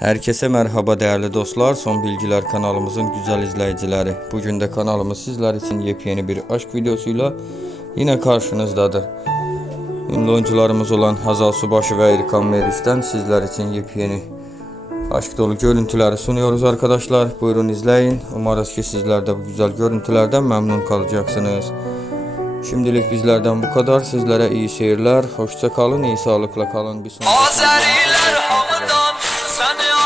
Herkese merhaba değerli dostlar. Son Bilgiler kanalımızın güzel izleyicileri. Bugün de kanalımız sizler için yepyeni bir aşk videosuyla yine karşınızdadır. Ünlü oyuncularımız olan Hazal Subaşı ve Erkan Meris'ten sizler için yepyeni aşk dolu görüntüleri sunuyoruz arkadaşlar. Buyurun izleyin. Umarız ki sizler de bu güzel görüntülerden memnun kalacaksınız. Şimdilik bizlerden bu kadar. Sizlere iyi seyirler. Hoşça kalın, iyi sağlıkla kalın. Bir sonraki 산에